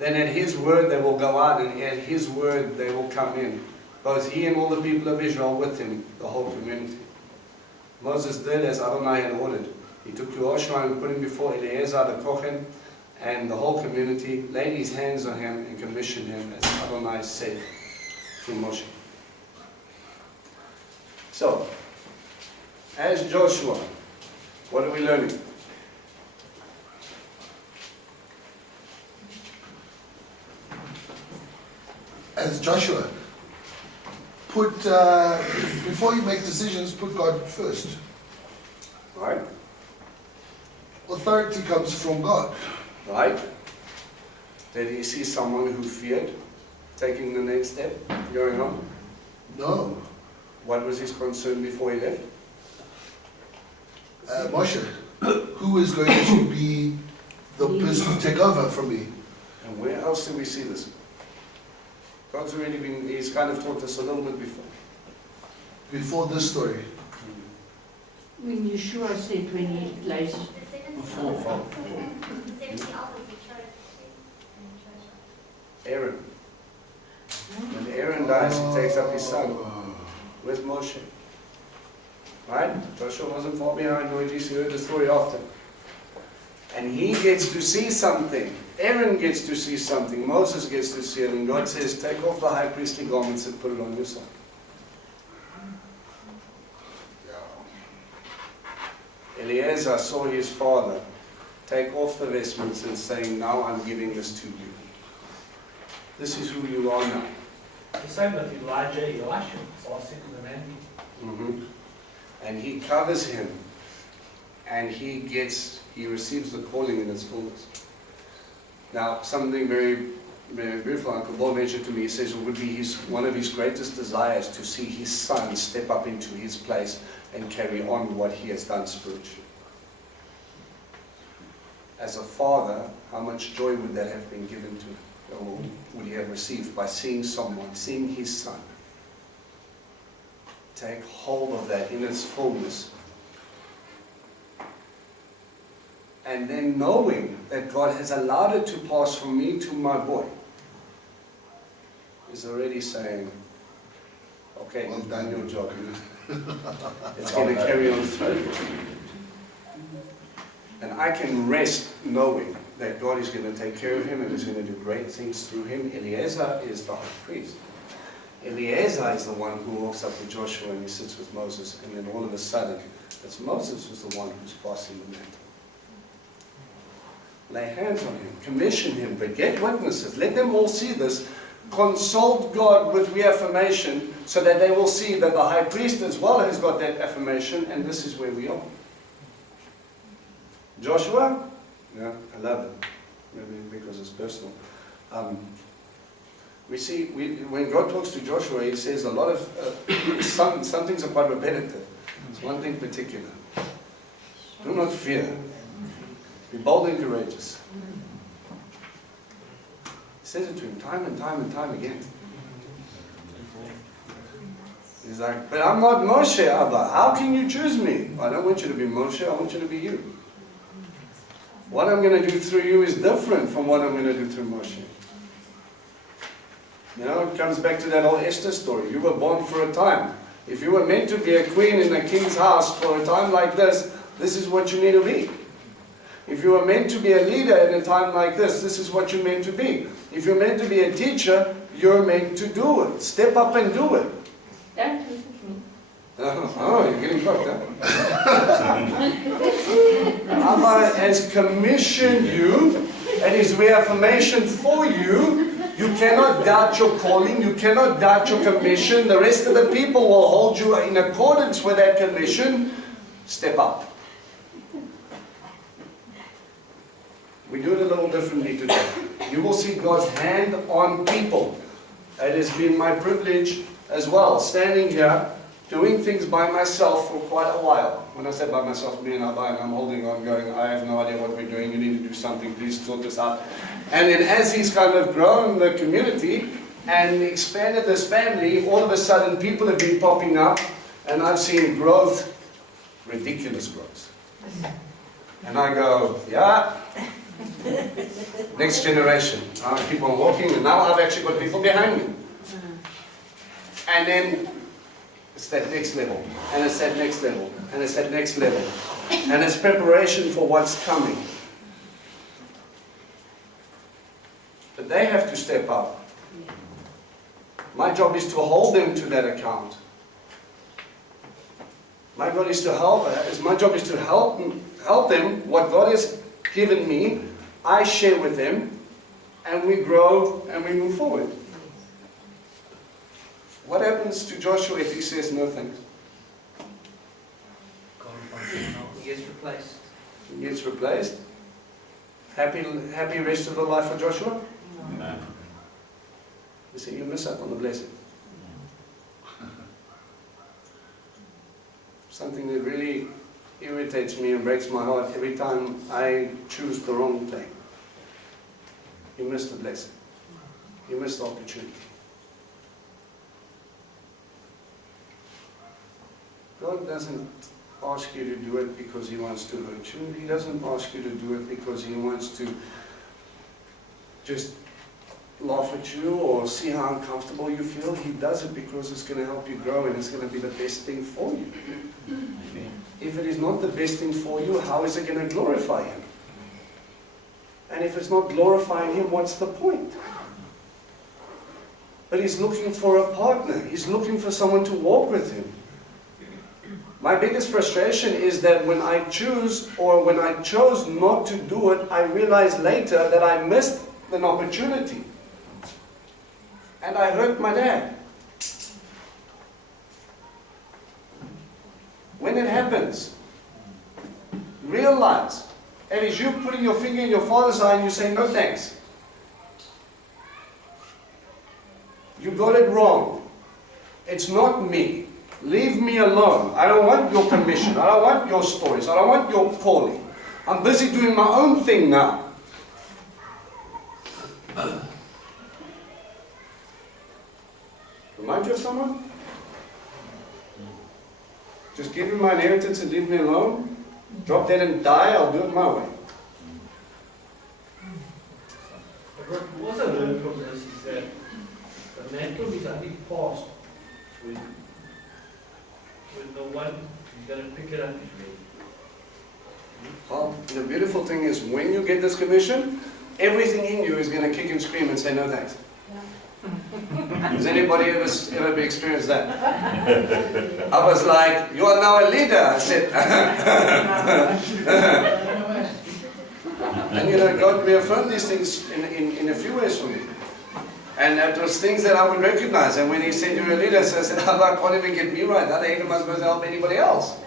then at his word they will go out, and at his word they will come in. Both he and all the people of Israel with him, the whole community. Moses did as Adonai had ordered. He took Yehoshua and put him before Eleazar the Kohen, and the whole community laid his hands on him and commissioned him as Adonai said through Moshe. So, as Joshua, what are we learning? As Joshua, before you make decisions, put God first. Right? Authority comes from God. Right? Did he see someone who feared taking the next step, going on? No. What was his concern before he left? Moshe, who is going to be the person to take over from me? And where else do we see this? God's already been, he's kind of taught us a little bit before. Before this story. When Yeshua said when he lays Before. Aaron. When Aaron dies, he takes up his son. Where's Moshe? Right? Joshua wasn't far behind, nor did he heard the story often. And he gets to see something. Aaron gets to see something. Moses gets to see it. And God says, take off the high priestly garments and put it on your son. Eleazar saw his father take off the vestments and saying, now I'm giving this to you. This is who you are now. The same with Elijah, Elisha, passing the man. And he covers him, and he receives the calling in its fullness. Now, something very, very beautiful, Uncle Paul mentioned to me, he says it would be one of his greatest desires to see his son step up into his place and carry on what he has done spiritually. As a father, how much joy would that have been given to him, or would he have received by seeing someone, seeing his son take hold of that in its fullness, and then knowing that God has allowed it to pass from me to my boy, is already saying, okay, you've done your job. It's going to carry on through. And I can rest knowing that God is going to take care of him and is going to do great things through him. Eleazar is the high priest. Eleazar is the one who walks up with Joshua and he sits with Moses, and then all of a sudden, it's Moses who's the one who's passing the mantle. Lay hands on him, commission him, but get witnesses. Let them all see this. Consult God with reaffirmation so that they will see that the high priest as well has got that affirmation, and this is where we are. Joshua? Yeah, I love it. Maybe because it's personal. We see, when God talks to Joshua, he says a lot of, some things are quite repetitive. There's one thing particular. Do not fear. Be bold and courageous. He says it to him time and time and time again. He's like, but I'm not Moshe, Abba. How can you choose me? I don't want you to be Moshe, I want you to be you. What I'm going to do through you is different from what I'm going to do through Moshe. You know, it comes back to that old Esther story. You were born for a time. If you were meant to be a queen in a king's house for a time like this, this is what you need to be. If you were meant to be a leader in a time like this, this is what you're meant to be. If you're meant to be a teacher, you're meant to do it. Step up and do it. Don't look at me. Oh, you're getting cooked, huh? Abba has commissioned you, and his reaffirmation for you. You cannot doubt your calling, you cannot doubt your commission. The rest of the people will hold you in accordance with that commission. Step up. We do it a little differently today. You will see God's hand on people. It has been my privilege as well, standing here, doing things by myself for quite a while. When I say by myself, me and Abba, and I'm holding on going, I have no idea what we're doing, you need to do something, please sort this out. And then as he's kind of grown the community and expanded this family, all of a sudden people have been popping up, and I've seen growth, ridiculous growth. And I go, yeah, Next generation. I keep on walking, and now I've actually got people behind me. And then it's that next level, and it's that next level, and it's that next level. And it's preparation for what's coming. But they have to step up. My job is to hold them to that account. My job is to help them. What God has given me, I share with them, and we grow and we move forward. What happens to Joshua if he says no thanks? He gets replaced. He gets replaced. Happy rest of the life for Joshua? No. You see, you miss out on the blessing. Something that really irritates me and breaks my heart every time I choose the wrong thing. You miss the blessing. You miss the opportunity. God doesn't ask you to do it because He wants to hurt you. He doesn't ask you to do it because He wants to just laugh at you or see how uncomfortable you feel. He does it because it's going to help you grow and it's going to be the best thing for you. If it is not the best thing for you, how is it going to glorify Him? And if it's not glorifying Him, what's the point? But He's looking for a partner. He's looking for someone to walk with Him. My biggest frustration is that when I choose, or when I chose not to do it, I realized later that I missed an opportunity. And I hurt my dad. When it happens, realize it is you putting your finger in your father's eye and you say, no thanks. You got it wrong. It's not me. Leave me alone. I don't want your commission. I don't want your stories. I don't want your calling. I'm busy doing my own thing now. Remind you of someone? Just give me my inheritance and leave me alone? Drop dead and die, I'll do it my way. But what I also learned from this is that the mantle is only passed when the one who's going to pick it up is ready. Well, the beautiful thing is when you get this commission, everything in you is going to kick and scream and say no thanks. Has anybody ever experienced that? I was like, you are now a leader. I said, and you know, God reaffirmed these things in a few ways for me. And it was things that I would recognize. And when He said you're a leader, so I said, I can't even get me right. How the heck am I supposed to help anybody else?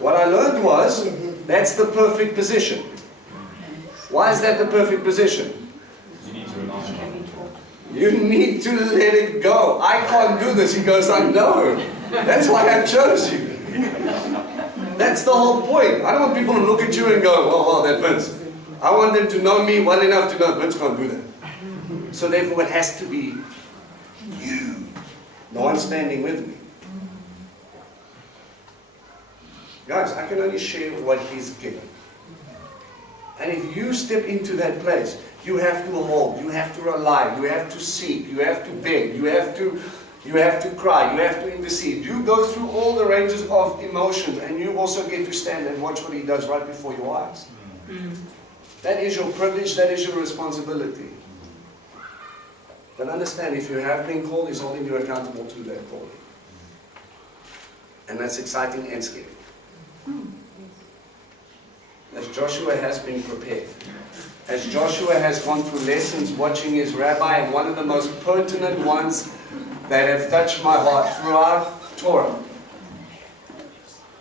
What I learned was, that's the perfect position. Why is that the perfect position? You need to rely on God. You need to let it go. I can't do this. He goes, I know. That's why I chose you. That's the whole point. I don't want people to look at you and go, well, that Vince. I want them to know me well enough to know Vince can't do that. So therefore it has to be you. The one standing with me. Guys, I can only share what He's given. And if you step into that place, you have to hold, you have to rely, you have to seek, you have to beg, you have to cry, you have to intercede. You go through all the ranges of emotions, and you also get to stand and watch what He does right before your eyes. That is your privilege, that is your responsibility. But understand, if you have been called, He's holding you accountable to that calling. And that's exciting and scary. As Joshua has been prepared, as Joshua has gone through lessons watching his rabbi, and one of the most pertinent ones that have touched my heart throughout Torah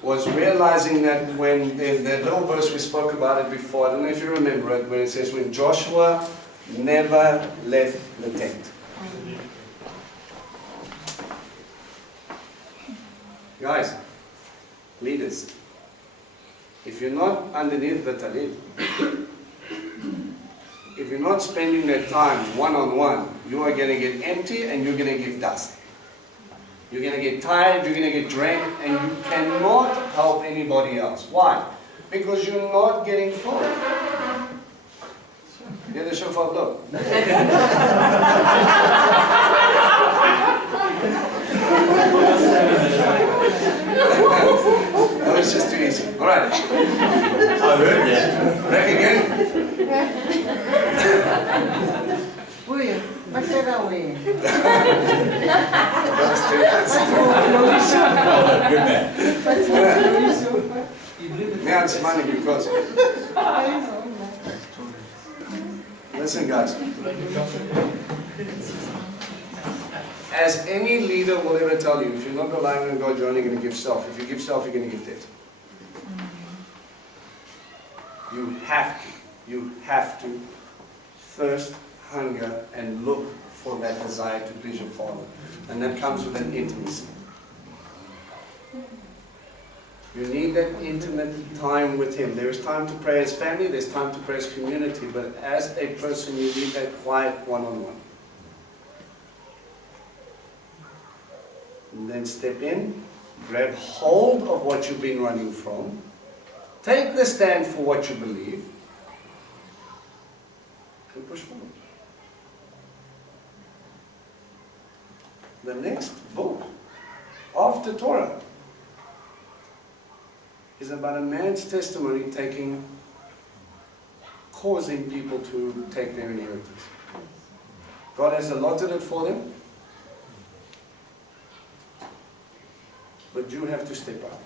was realizing that when that little verse we spoke about it before, I don't know if you remember it, when it says, when Joshua never left the tent. Guys, leaders, if you're not underneath the talit, if you're not spending that time one-on-one, you are going to get empty and you're going to give dust. You're going to get tired, you're going to get drained, and you cannot help anybody else. Why? Because you're not getting full. Hear the shofar blow. That was just too easy. All right. I heard that. Back again. William, what's that out there? That was too easy. Yeah, I'm smiling because. Listen, guys. As any leader will ever tell you, if you're not relying on God, you're only going to give self. If you give self, you're going to give debt. You have to thirst, hunger, and look for that desire to please your Father. And that comes with an intimacy. You need that intimate time with Him. There is time to pray as family, there's time to pray as community, but as a person, you need that quiet one-on-one. And then step in, grab hold of what you've been running from, take the stand for what you believe, and push forward. The next book after Torah is about a man's testimony causing people to take their inheritance. God has allotted it for them, but you have to step up.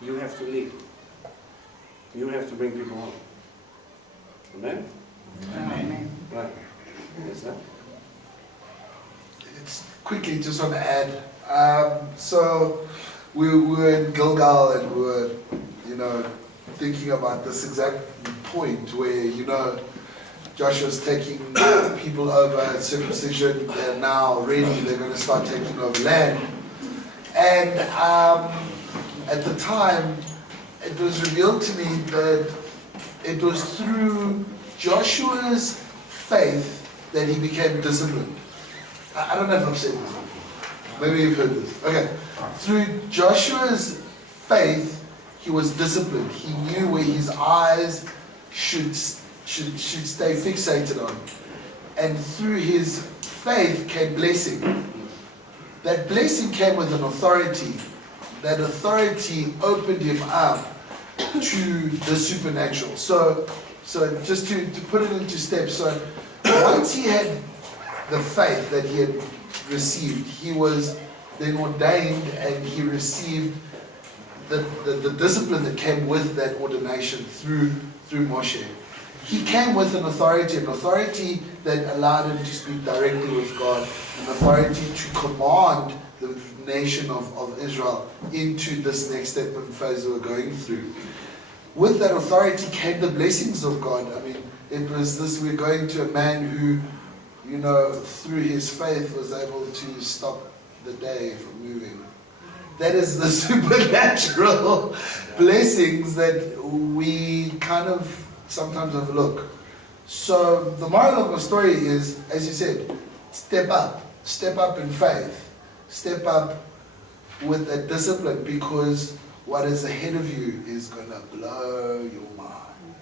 You have to lead. You have to bring people home. Amen? Amen. Right. Yes, sir? It's quickly just want to add. So we were in Gilgal and we were, thinking about this exact point where, Joshua's taking people over circumcision. They're now ready. They're going to start taking over land. And at the time, it was revealed to me that it was through Joshua's faith that he became disciplined. I don't know if I've said this. Maybe you've heard this. Okay. Through Joshua's faith, he was disciplined. He knew where his eyes should stay fixated on. And through his faith came blessing. That blessing came with an authority. That authority opened him up to the supernatural. So just to put it into steps, so once he had the faith that he had received, he was then ordained and he received the discipline that came with that ordination through Moshe. He came with an authority that allowed him to speak directly with God, an authority to command the nation of Israel into this next step and phase we're going through. With that authority came the blessings of God. I mean, it was this, we're going to a man who, through his faith was able to stop the day from moving. That is the supernatural blessings that we kind of sometimes overlook. So the moral of my story is, as you said, step up in faith, step up with a discipline, because what is ahead of you is going to blow your mind.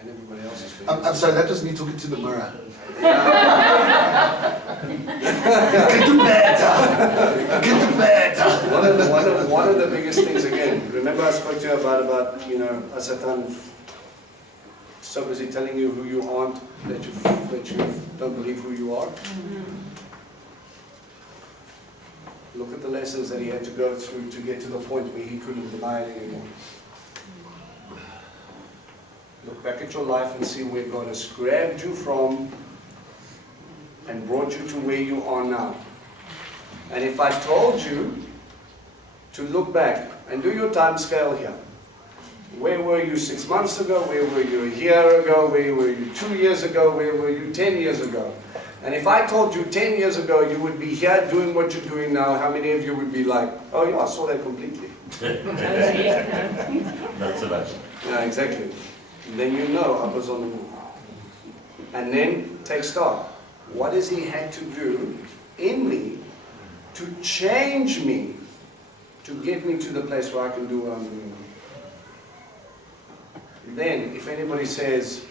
And everybody else is I'm sorry, that was me talking to the mirror. Get to bed. One of the biggest things, again, remember I spoke to you about Satan so busy telling you who you aren't, that you don't believe who you are. Look at the lessons that he had to go through to get to the point where he couldn't deny it anymore. Look back at your life and see where God has grabbed you from and brought you to where you are now. And if I told you to look back and do your time scale here, where were you 6 months ago? Where were you a year ago? Where were you 2 years ago? Where were you 10 years ago? And if I told you 10 years ago you would be here doing what you're doing now, how many of you would be like, oh yeah, I saw that completely? Not so much. Yeah, exactly. And then I was on the move. And then take stock. What has he had to do in me to change me, to get me to the place where I can do what I'm doing? Then, if anybody says,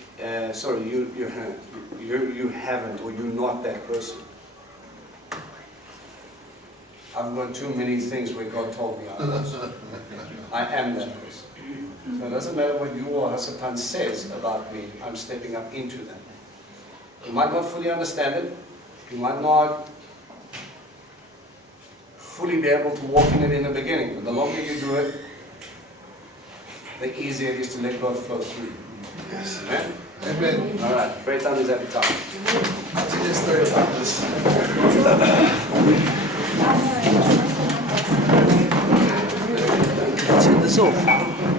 sorry, you haven't, or you're not that person. I've got too many things where God told me I was. I am that person. So it doesn't matter what you or Hasatan says about me, I'm stepping up into that. You might not fully understand it, you might not fully be able to walk in it in the beginning, but the longer you do it, the easier it is to let God flow through you. Yes. Amen? Amen. All right, pray time is every time. I'll tell you a story about this. Turn this off.